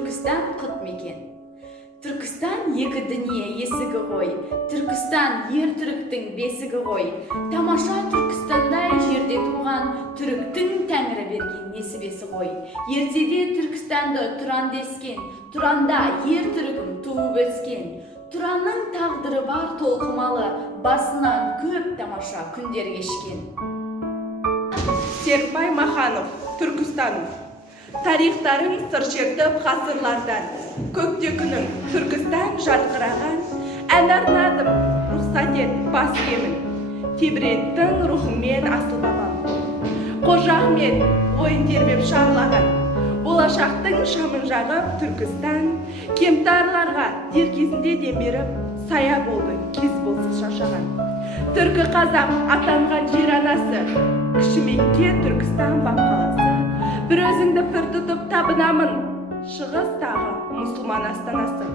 Түркістан құт мекен. Түркістан екі дүние есігі ғой, Түркістан ер түріктің бесігі ғой. Тамаша Түркістандай жерде туған түріктің тәңірі берген несібесі ғой. Ертеде Түркістанды тұран дескен, тұранда ер түрігім туып өскен. Тұранның тағдыры бар толқымалы, басынан көп тамаша күндер кешкен. Серікбай Маханов, Түркістан. Тарихтарың сыр шертіп ғасырлардан, көкте күнім Түркістан жарқыраған. Ән арнадым, рұқсат ет бас кемін, тебіреттің рухыңмен асыл бабам. Қожа Ахмет ойын тербеп шарлаған, болашақтың шамын жағып Түркістан. Кемтарларға дер кезінде дем беріп, сая болды кез болсыз шашаған. Түркі қазақ атанған жер анасы, кішімекке Түркістан бақ қаласы. Бір өзіңді пір тұтып табынамын, шығыстағы мұсылман астанасы.